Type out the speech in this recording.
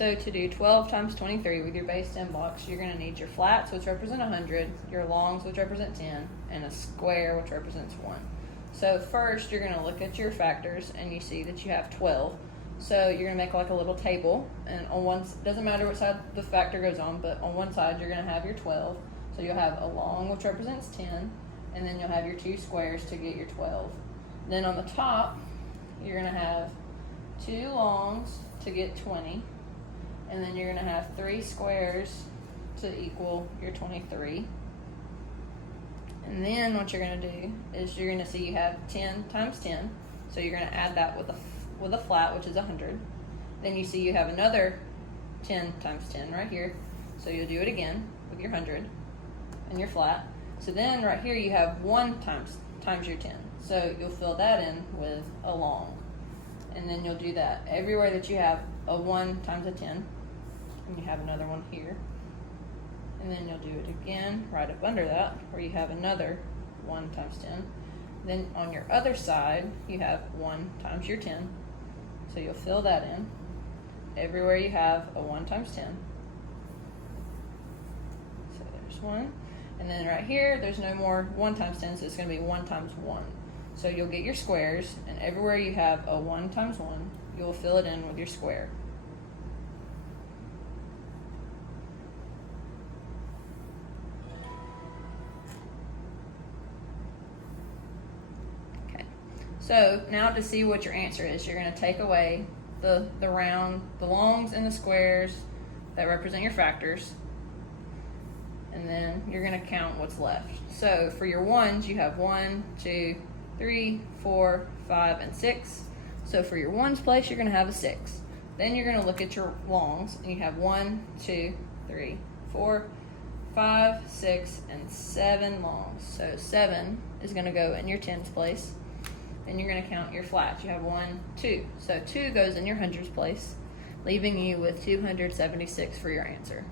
So to do 12 times 23 with your base 10 blocks, you're going to need your flats, which represent 100, your longs, which represent 10, and a square, which represents 1. So first, you're going to look at your factors, and you see that you have 12. So you're going to make like a little table, and on one, doesn't matter what side the factor goes on, but on one side, you're going to have your 12. So you'll have a long, which represents 10, and then you'll have your 2 squares to get your 12. Then on the top, you're going to have 2 longs to get 20, and then you're going to have 3 squares to equal your 23. And then what you're going to do is you're going to see you have 10 times 10, so you're going to add that with a flat, which is 100. Then you see you have another 10 times 10 right here, so you'll do it again with your 100 and your flat. So then right here you have 1 times your 10, so you'll fill that in with a long. And then you'll do that everywhere that you have a 1 times a 10, and you have another one here. And then you'll do it again right up under that, where you have another 1 times 10. Then on your other side, you have 1 times your 10. So you'll fill that in everywhere you have a 1 times 10. So there's 1. And then right here, there's no more 1 times 10, so it's going to be 1 times 1. So you'll get your squares, and everywhere you have a 1 times 1, you'll fill it in with your square. So now to see what your answer is, you're going to take away the longs and the squares that represent your factors, and then you're going to count what's left. So for your ones, you have 1, 2, 3, 4, 5, and 6. So for your ones place, you're going to have a 6. Then you're going to look at your longs, and you have 1, 2, 3, 4, 5, 6, and 7 longs. So 7 is going to go in your tens place. Then you're going to count your flats. You have 1, 2. So 2 goes in your hundreds place, leaving you with 276 for your answer.